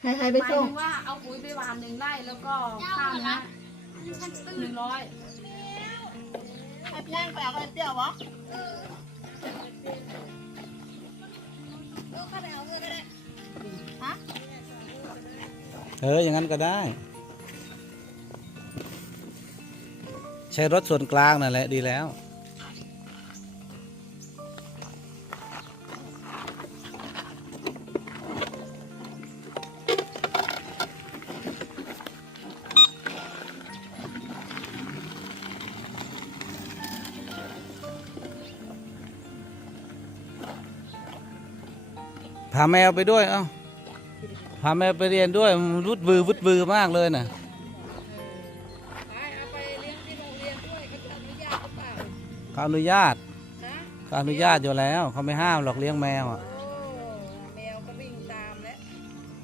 ใครใครไปหมายส่ง ถึงว่าเอาปุ๋ยไปหวานหนึ่งไร่แล้วก็ข้าวเนี้ยหนึ่งร้อยให้พี่ย่างไปเอาไปเตี้ยววะเออ อย่างนั้นก็ได้ ใช้รถส่วนกลางนั่นแหละดีแล้วาแมวไปด้วย เอ้าพาแม่ไปเรียนด้วยมันวุดบือวุดบือมากเลยน่ะเอาไปเลี้ยงที่โรงเรียนด้วยเขาจะอนุญาตหรือเปล่าเขาอนุญาตนะเขาอนุญาตอยู่แล้วเขาไม่ห้ามหรอกเลี้ยงแมวอะโอ้แมวก็วิ่งตามแล้ว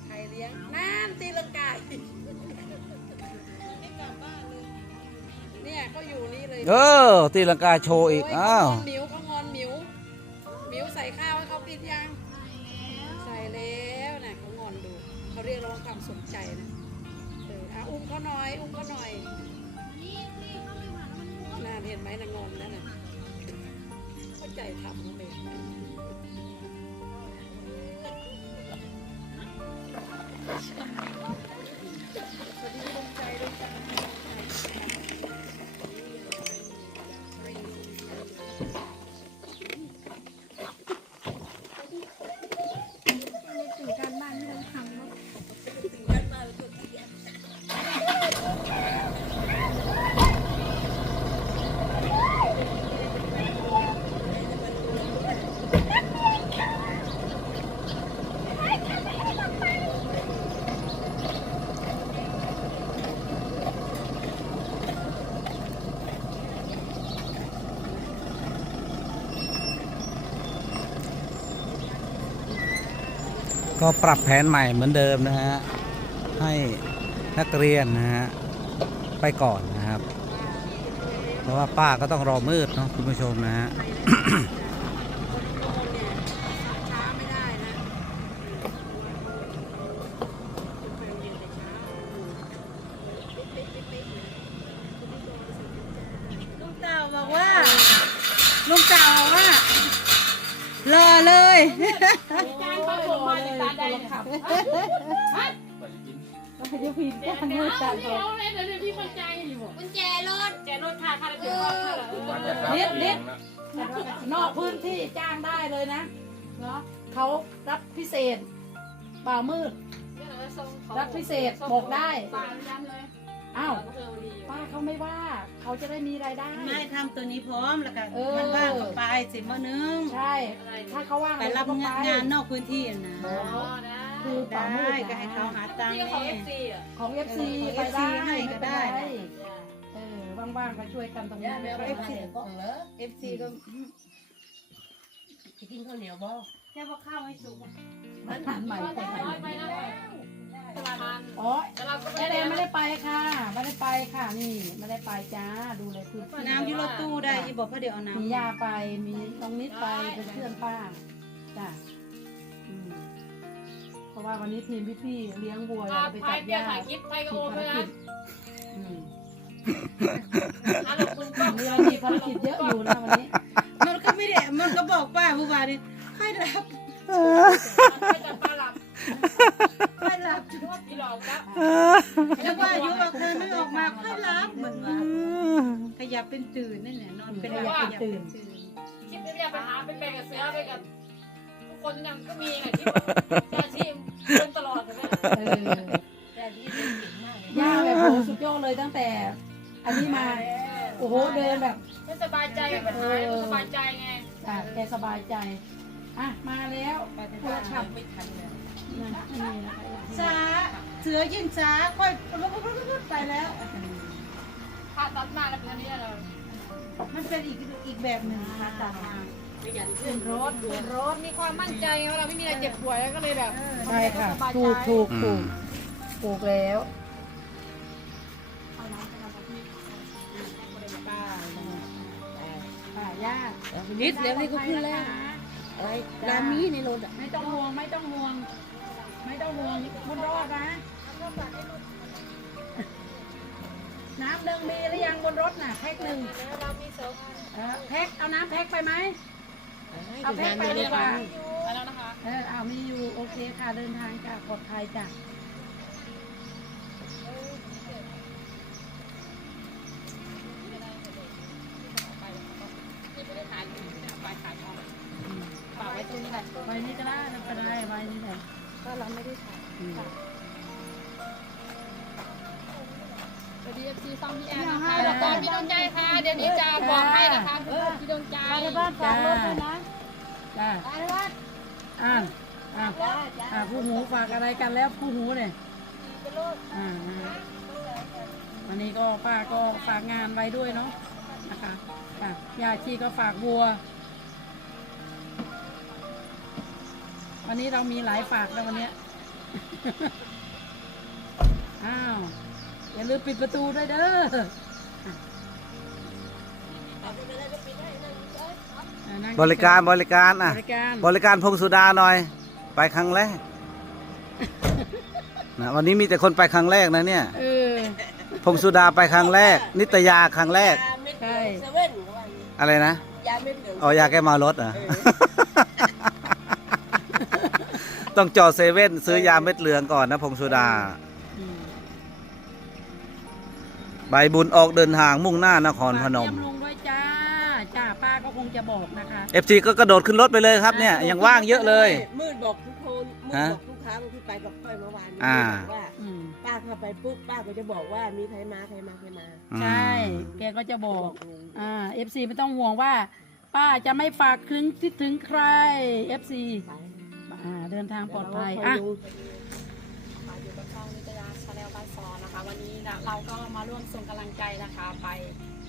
ใครเลี้ยงน้ำตีลังกาไม่กลับบ้านเลยเนี่ยเขาอยู่นี่เลยเออตีลังกาโชว์อีกโยอ้าวเขางอนหมิวเขา ออะอุ้มเขาหน่อยอุ้มเขาหน่อยน่าเห็นไหมนางอนนั่นน่ะเข้าใจทำเขาเล ก็ปรับแผนใหม่เหมือนเดิมนะฮะ ให้นักเรียนนะฮะ ไปก่อนนะครับ เพราะว่าป้าก็ต้องรอมืดเนาะคุณผู้ชมนะฮะลุงเต่าบอกว่าลุงเต่าบอกว่า รอเลยการประกวดมาจากตาใดขับเดี๋ยวพี่จ้างมือจัดเดี๋ยวเลยเดี๋ยวพี่คนใจอยู่กุญแจรถแจรถค่าค่าเดือนค่าละนิดนิด นอกพื้นที่จ้างได้เลยนะเนาะเขารับพิเศษบ่าวมืด รับพิเศษบอกได้ตาย้ำเลยอ้าวเออดีป้าเขาไม่ว่า เขาจะได้มีรายได้ ไม่ทำตัวนี้พร้อมแล้วกันเออ มันว่างก็ไปสิมื้อนึงใช่ ถ้าเขาว่างไปรับเขก็งานงานนอกพื้นที่อะนะอ๋อนะคือป่าได้มืดก็ให้เขาหาตังค์ที่ของนี่เอฟซีอะของเอฟซีเออไปได้ FC ให้ก็ได้ม่เป็นรเออว่างๆก็ช่วยกันตรงนี้ไม่เป็นไรเอฟซีก็กินข้าวเหนียวบ่แค่พอข้าวให้สุกอะมันหันใหม่ก็ไปได้น้อยไปนะ ตลาดมันอ๋อแต่เราก็แม่ไม่แดได้งไม่ได้ไปค่ะไม่ได้ไปค่ะนี่ไม่ได้ไปจ้าดูเลยคือน้ำที่รถตู้ได้ยี่บอกเขาเดี๋ยวเอาน้ำมียาไปมีน้องนิดไปเป็นเพื่อนป้าจ้ะอืมเพราะว่าวันนี้ทีมพี่ๆเลี้ยงวัวอยากจะไปถ่าจัยบเตี้ยหญ้าถ่ายคลิปไปก็ผิดโอนไปภารนะกิจอืมอะเราคุณก็วันนี้เรามีภารกิจเยอะอยู่นะวันนี้มันก็ไม่ได้มันก็บอกป้าผู้บ่าวนี่ค่อยรับไม่จะปลาหลับ ค่อยรับช่วงที่หลอกแล้วแล้วว่าอายุบอกเธอไม่ออกมาค่อยรับเหมือนว่าขยับเป็นตื่นนั่นแหละนอนเป็นหลับขยับเป็นตื่นคลิปนี้อยากไปหาไปแบ่งกับเสือไปกับทุกคนยังก็มีไงที่อาชีพเดินตลอดเลยเออแต่ที่เด็กเก่งมากเลยย่าแบบโหสุดยอดเลยตั้งแต่ อันนี้มาโอ้โหเดินแบบไม่สบายใจกับปัญหาไม่สบายใจไงอะแกสบายใจอะมาแล้วคนละฉับไม่ทันเลย สือยินช้าค่อยไปแล้วผ่าตัดมาแล้วเป็นอันนี้เลยมันเป็นอีกอีกแบบหนึ่งค่ะตามาขึ้นรถขึ้นรถมีความมั่นใจว่าเราไม่มีอะไรเจ็บป่วยแล้วก็เลยแบบใช่ค่ะสบายใจถูกถูกอืถูมกถูกแล้วป้าย่านิดเดี๋ยวนี้ก็ขึ้นแล้วอะไรร้านนี้ในรถอะไม่ต้องห่วงไม่ต้องห่วง ไม่ต้องห่วงบุญรอด น้ำหนึ่งมีหรือยังบนรถน่ะแพ็คหนึ่งเรามีสองเแพ็คเอาน้ำแพ็คไปไหมเอาแพ็คไปดีกว่าเออเอามีอยู่โอเคค่ะเดินทางจ้ะปลอดภัยจ้ะใบนี้ก็ได้ไม่เก็นไรใบนี้แหละก็เราไม่ได้ใช้ ยสวัสดีเอฟซีซ่องพี่แอนนะคะแล้วก็พี่ดวงใจค่ะเดี๋ยวนี้จะบอกให้นะคะพี่ดวงใจจ้าจ้าจ้าไปเลยว่าอ่าอ่าอ่าผู้หูฝากอะไรกันแล้วผู้หูเนี่ยอ่าอ่าวันนี้ก็ป้าก็ฝากงานไว้ด้วยเนาะนะคะค่ะยาชีก็ฝากบัววันนี้เรามีหลายฝากแล้ววันเนี้ยอ้าว อย่าลืมปิดประตูด้วยเด้ออะนั่งบริการบริการอะ บริการบริการพงสุดาหน่อย ไปครั้งแรกนะวันนี้มีแต่คนไปครั้งแรกนะเนี่ยเออพงสุดาไปครั้งแรก นิตยาครั้งแรก ใช่เซเว่นเขาว่าอย่างนี้อะไรนะ ยาเม็ดเหลืองอ๋อยาแก้เมารถเหรอต้องจอดเซเว่นซื้อยาเม็ดเหลืองก่อนนะพงสุดา ใบบุญออกเดินทางมุ่งหน้านครพนม ฝากเยี่ยลุงด้วยจ้าจ้าป้าก็คงจะบอกนะคะเอฟซีก็กระโดดขึ้นรถไปเลยครับเนี่ยยังว่างเยอะเลย มืดบอกทุกคนมืดฮะบอกทุกครั้งที่ไปกับค่อยเมื่อวานนี้อ่า บอกว่าอืมป้าเข้าไปปุ๊บป้าก็จะบอกว่ามีใครมาใครมาใครมาใช่ แกก็จะบอกอ่า FC ไม่ต้องห่วงว่า ป้าจะไม่ฝากถึงคิดถึงใคร FC อ่าเดินทางปลอดภัยอะอยู่กับช่องนิตยาชาแนลบ้านซอนะคะ วันนี้นะ เราก็มาร่วมส่งกำลังใจนะคะ ไป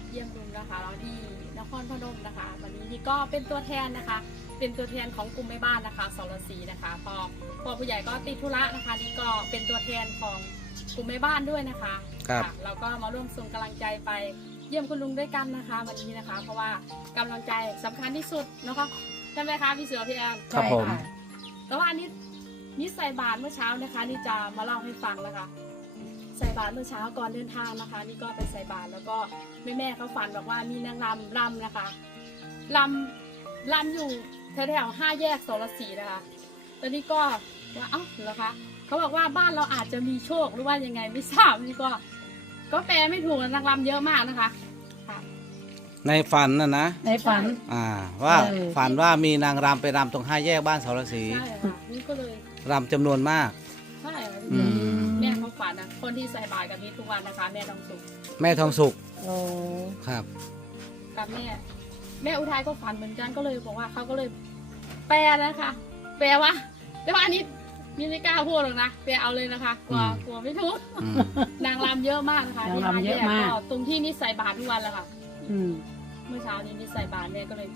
เยี่ยมลุงนะคะเราที่นครพนมนะคะ วันนี้นี่ก็เป็นตัวแทนนะคะ เป็นตัวแทนของกลุ่มแม่บ้านนะคะสรสีนะคะพอพอผู้ใหญ่ก็ติดธุระนะคะนี่ก็เป็นตัวแทนของกลุ่มแม่บ้านด้วยนะคะครับะเราก็มาร่วมส่งกำลังใจไปเยี่ยมคุณลุงด้วยกันนะคะวันนี้นะคะ เพราะว่ากำลังใจสำคัญที่สุดนะคะใช่ไหมคะพี่เสือพี่แอนครับผมใช่ะแต่ว่าอันนี้นี่ใส่บาตรเมื่อเช้านะคะ นี่จะมาเล่าให้ฟังนะคะ ใส่บาตรเมื่อเช้าก่อนเดินทางนะคะ นี่ก็ไปใส่บาตรแล้วก็แม่แม่ๆเขาฝันบอกว่ามีนางรำรำนะคะรำรำอยู่แถวๆห้าแยกโสรสีนะคะ ตอนนี้ก็ว่าเอ้าเหรอคะเขาบอกว่าบ้านเราอาจจะมีโชคหรือว่ายังไงไม่ทราบนี่ก็ ก็แปลไม่ถูกนางรำเยอะมากนะคะค่ะในฝันนะนะ ในฝัน อ่า ว่าเออ ฝันว่ามีนางรำไปรำตรงห้าแยกบ้านสรศรีใช่ค่ะนี่ก็เลยรำจำนวนมาก ใช่ค่ะอืมแม่เขาฝันนะคนที่ใส่บาตรกับนี้ทุกวันนะคะ แม่ต้องสุขแม่ทองสุกโอ้ครับ กับแม่ แม่อุทัยก็ฝันเหมือนกันก็เลยบอกว่าเขาก็เลยแปลนะคะ แปลว่าแต่ว่าอันนี้มีไม่กล้าพูดหรอกนะแปลเอาเลยนะคะกลัวอืม กลัวไม่ถูกอืม นางรำเยอะมากนะคะนางที่รำเยอะมากตรงที่นี่ใส่บาตรทุกวันแล้วค่ะ อืม เมื่อเช้านี้นี่ใส่บาตรแม่ก็เลย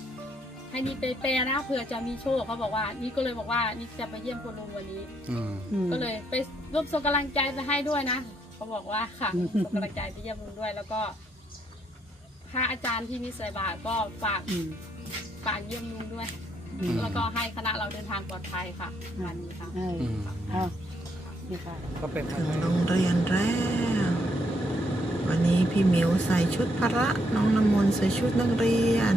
ให้นี่ไปแปลนะเผื่อจะมีโชคเขาบอกว่า นี่ก็เลยบอกว่านี่จะไปเยี่ยมคุณลุงวันนี้ อืมอืมก็เลยไปร่วมส่งกำลังใจไปให้ด้วยนะเขาบอกว่าค่ะอืมส่งกำลังใจไปเยี่ยมลุงด้วยแล้วก็พระอาจารย์ที่มีใส่บาตรก็ฝากอืมฝากเยี่ยมลุงด้วยอืมแล้วก็ให้คณะเราเดินทางปลอดภัยค่ะวันนี้ค่ะเอออืมเอานี่ค่ะ ก็เป็น ถึงโรงเรียนแล้ว วันนี้พี่หมิวใส่ชุดพระน้องน้ำมนต์ใส่ชุดนักเรียน